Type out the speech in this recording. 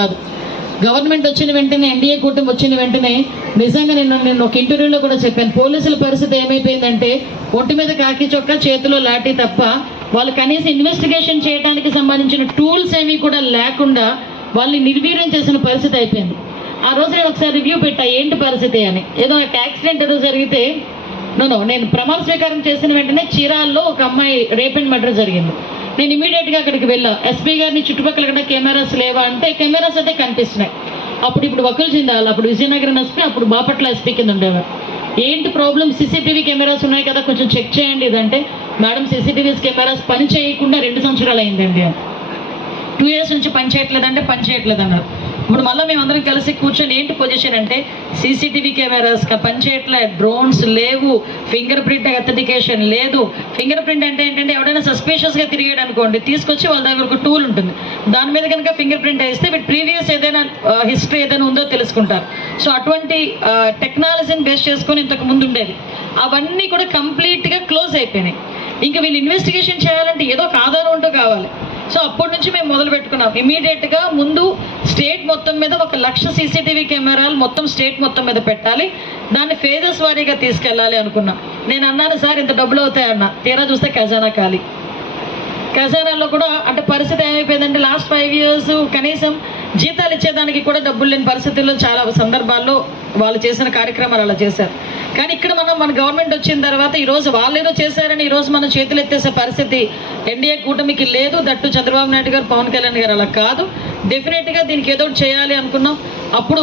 కాదు. గవర్నమెంట్ వచ్చిన వెంటనే ఎన్డీఏ కూటమి వచ్చిన వెంటనే నిజంగా నేను నేను ఒక ఇంటర్వ్యూలో కూడా చెప్పాను. పోలీసుల పరిస్థితి ఏమైపోయిందంటే ఒంటి మీద కాకి చొక్క చేతిలో లాఠీ తప్ప వాళ్ళు కనీసం ఇన్వెస్టిగేషన్ చేయడానికి సంబంధించిన టూల్స్ ఏమీ కూడా లేకుండా వాళ్ళని నిర్వీర్యం చేసిన పరిస్థితి అయిపోయింది. ఆ రోజు నేను ఒకసారి రివ్యూ పెట్టా ఏంటి పరిస్థితి అని. ఏదో ఒక యాక్సిడెంట్ ఏదో జరిగితే నో నేను ప్రమాణ స్వీకారం చేసిన వెంటనే చీరాల్లో ఒక అమ్మాయి రేప్ అండ్ మర్డర్ జరిగింది. నేను ఇమీడియట్గా అక్కడికి వెళ్ళా. ఎస్పీ గారిని చుట్టుపక్కల కూడా కెమెరాస్ లేవా అంటే కెమెరాస్ అయితే కనిపిస్తున్నాయి. అప్పుడు ఇప్పుడు వకుల్ జిందాల్ అప్పుడు విజయనగరం ఎస్పీ అప్పుడు బాపట్ల ఎస్పీ కింద ఉండేవారు. ఏంటి ప్రాబ్లం సీసీటీవీ కెమెరాస్ ఉన్నాయి కదా కొంచెం చెక్ చేయండి ఇదంటే. మేడం సీసీటీవీ కెమెరాస్ పని చేయకుండా రెండు సంవత్సరాలు అయిందండి. టూ ఇయర్స్ నుంచి పని చేయట్లేదంటే పని చేయట్లేదు అన్నారు ఇప్పుడు మళ్ళీ మేమందరం కలిసి కూర్చొని ఏంటి పొజిషన్ అంటే సీసీటీవీ కెమెరాస్ పనిచేయట్లే డ్రోన్స్ లేవు ఫింగర్ ప్రింట్ అథెంటికేషన్ లేదు. ఫింగర్ ప్రింట్ అంటే ఏంటంటే ఎవడైనా సస్పీషియస్గా తిరిగాడు అనుకోండి తీసుకొచ్చి వాళ్ళ దగ్గర ఒక టూల్ ఉంటుంది. దాని మీద కనుక ఫింగర్ ప్రింట్ వేస్తే వీటి ప్రీవియస్ ఏదైనా హిస్టరీ ఏదైనా ఉందో తెలుసుకుంటారు. సో అటువంటి టెక్నాలజీని బేస్ చేసుకొని ఇంతకు ముందు ఉండేది. అవన్నీ కూడా కంప్లీట్గా క్లోజ్ అయిపోయినాయి. ఇంకా వీళ్ళు ఇన్వెస్టిగేషన్ చేయాలంటే ఏదో ఒక ఆధారం ఉంటూ కావాలి. సో అప్పటి నుంచి మేము మొదలు పెట్టుకున్నాం. ఇమీడియట్గా ముందు స్టేట్ మొత్తం మీద ఒక లక్ష సీసీటీవీ కెమెరాలు మొత్తం స్టేట్ మొత్తం మీద పెట్టాలి. దాన్ని ఫేజెస్ వారీగా తీసుకెళ్ళాలి అనుకున్నాం. నేను అన్నాను సార్ ఇంత డబ్బులు అవుతాయన్న తీరా చూస్తే ఖజానా ఖాళీ. ఖజానాలో కూడా అంటే పరిస్థితి ఏమైపోయిందంటే లాస్ట్ ఫైవ్ ఇయర్స్ కనీసం జీతాలు ఇచ్చేదానికి కూడా డబ్బులు లేని పరిస్థితుల్లో చాలా సందర్భాల్లో వాళ్ళు చేసిన కార్యక్రమాలు అలా చేశారు. కానీ ఇక్కడ మనం మన గవర్నమెంట్ వచ్చిన తర్వాత ఈరోజు వాళ్ళు ఏదో చేశారని ఈరోజు మనం చేతులు ఎత్తేసే పరిస్థితి ఎన్డీఏ కూటమికి లేదు దట్టు చంద్రబాబు నాయుడు గారు పవన్ కళ్యాణ్ గారు అలా కాదు. డెఫినెట్గా దీనికి ఏదో చేయాలి అనుకున్నాం. అప్పుడు